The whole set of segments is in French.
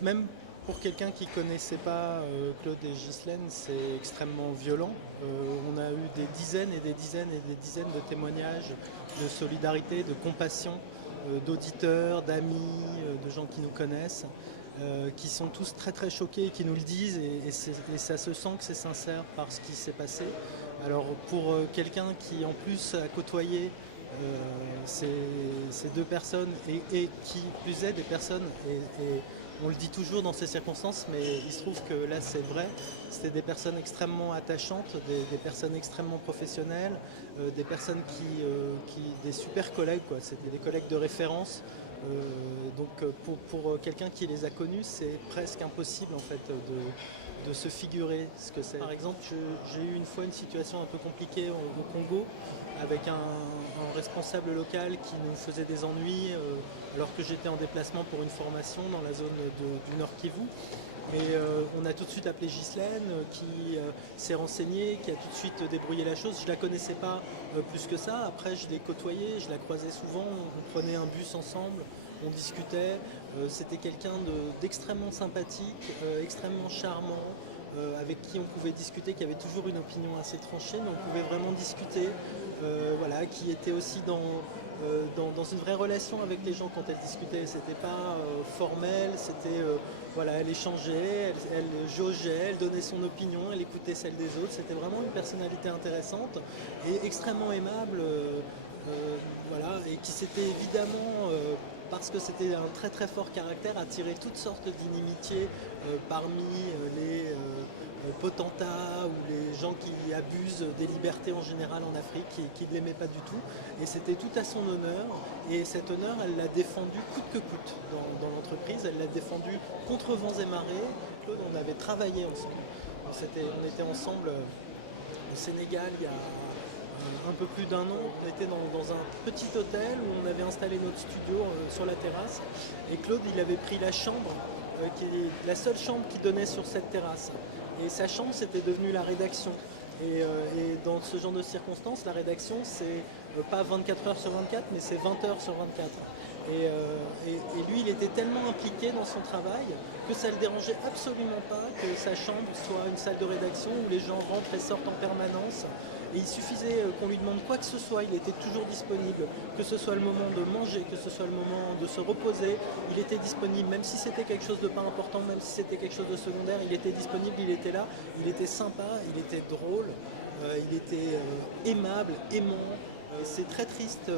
même pour quelqu'un qui ne connaissait pas Claude et Ghislaine, c'est extrêmement violent. On a eu des dizaines et des dizaines et des dizaines de témoignages de solidarité, de compassion, d'auditeurs, d'amis, de gens qui nous connaissent, qui sont tous très très choqués et qui nous le disent, et ça se sent que c'est sincère par ce qui s'est passé. Alors pour quelqu'un qui en plus a côtoyé ces deux personnes et qui plus est des personnes, et on le dit toujours dans ces circonstances, mais il se trouve que là c'est vrai, c'était des personnes extrêmement attachantes, des personnes extrêmement professionnelles, des personnes des super collègues, quoi. C'était des collègues de référence. Donc pour quelqu'un qui les a connus, c'est presque impossible en fait de se figurer ce que c'est. Par exemple, j'ai eu une fois une situation un peu compliquée au Congo avec un responsable local qui nous faisait des ennuis alors que j'étais en déplacement pour une formation dans la zone du Nord Kivu. Et on a tout de suite appelé Ghislaine qui s'est renseignée, qui a tout de suite débrouillé la chose. Je ne la connaissais pas plus que ça. Après, je l'ai côtoyée, je la croisais souvent. On prenait un bus ensemble, on discutait. C'était quelqu'un d'extrêmement sympathique, extrêmement charmant, avec qui on pouvait discuter, qui avait toujours une opinion assez tranchée, mais on pouvait vraiment discuter. Voilà, qui était aussi dans une vraie relation avec les gens quand elle discutait. C'était pas formel, c'était voilà, elle échangeait, elle jaugeait, elle donnait son opinion, elle écoutait celle des autres. C'était vraiment une personnalité intéressante et extrêmement aimable, voilà, et qui s'était évidemment parce que c'était un très très fort caractère, attiré toutes sortes d'inimitiés parmi les potentats ou les gens qui abusent des libertés en général en Afrique, qui ne l'aimaient pas du tout. Et c'était tout à son honneur. Et cet honneur, elle l'a défendu coûte que coûte dans l'entreprise. Elle l'a défendu contre vents et marées. Claude, on avait travaillé ensemble. On était ensemble au Sénégal il y a un peu plus d'un an. On était dans un petit hôtel où on avait installé notre studio sur la terrasse. Et Claude, il avait pris la chambre, qui est la seule chambre qui donnait sur cette terrasse. Et sa chambre, c'était devenu la rédaction. Et dans ce genre de circonstances, la rédaction, c'est pas 24 heures sur 24, mais c'est 20 heures sur 24. Et lui, il était tellement impliqué dans son travail que ça ne le dérangeait absolument pas que sa chambre soit une salle de rédaction où les gens rentrent et sortent en permanence. Et il suffisait qu'on lui demande quoi que ce soit, il était toujours disponible. Que ce soit le moment de manger, que ce soit le moment de se reposer, il était disponible. Même si c'était quelque chose de pas important, même si c'était quelque chose de secondaire, il était disponible, il était là. Il était sympa, il était drôle, il était aimable, aimant. C'est très triste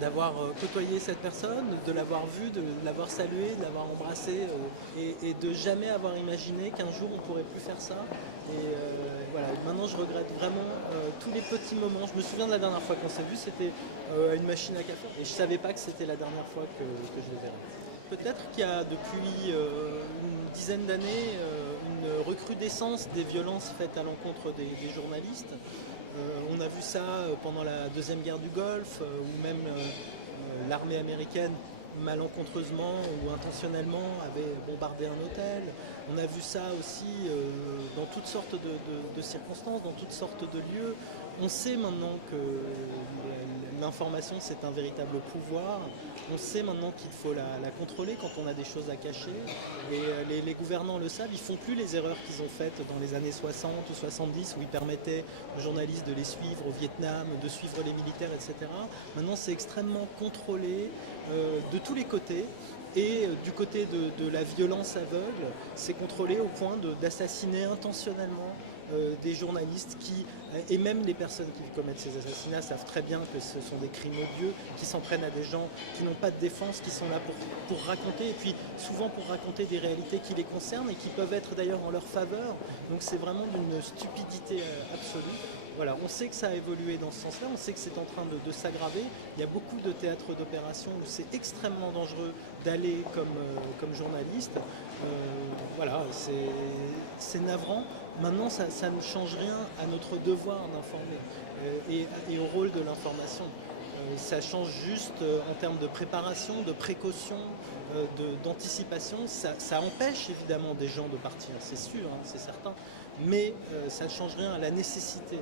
d'avoir côtoyé cette personne, de l'avoir vue, de l'avoir saluée, de l'avoir embrassée et de jamais avoir imaginé qu'un jour on pourrait plus faire ça. Et voilà, maintenant je regrette vraiment tous les petits moments. Je me souviens de la dernière fois qu'on s'est vu, c'était à une machine à café et je savais pas que c'était la dernière fois que je le verrais. Peut-être qu'il y a depuis une dizaine d'années une recrudescence des violences faites à l'encontre des journalistes. On a vu ça pendant la Deuxième Guerre du Golfe, où même l'armée américaine, malencontreusement ou intentionnellement, avait bombardé un hôtel. On a vu ça aussi dans toutes sortes de circonstances, dans toutes sortes de lieux. On sait maintenant que l'information, c'est un véritable pouvoir. On sait maintenant qu'il faut la contrôler quand on a des choses à cacher. Et les gouvernants le savent, ils ne font plus les erreurs qu'ils ont faites dans les années 60 ou 70 où ils permettaient aux journalistes de les suivre au Vietnam, de suivre les militaires, etc. Maintenant, c'est extrêmement contrôlé de tous les côtés. Et du côté de la violence aveugle, c'est contrôlé au point d'assassiner intentionnellement des journalistes et même les personnes qui commettent ces assassinats savent très bien que ce sont des crimes odieux, qui s'en prennent à des gens qui n'ont pas de défense, qui sont là pour raconter, et puis souvent pour raconter des réalités qui les concernent et qui peuvent être d'ailleurs en leur faveur. Donc c'est vraiment d'une stupidité absolue. Voilà, on sait que ça a évolué dans ce sens-là, on sait que c'est en train de s'aggraver. Il y a beaucoup de théâtres d'opération où c'est extrêmement dangereux d'aller comme journaliste. Voilà, c'est navrant. Maintenant, ça ne change rien à notre devoir d'informer et au rôle de l'information. Ça change juste en termes de préparation, de précaution, d'anticipation. Ça empêche évidemment des gens de partir, c'est sûr, hein, c'est certain, mais ça ne change rien à la nécessité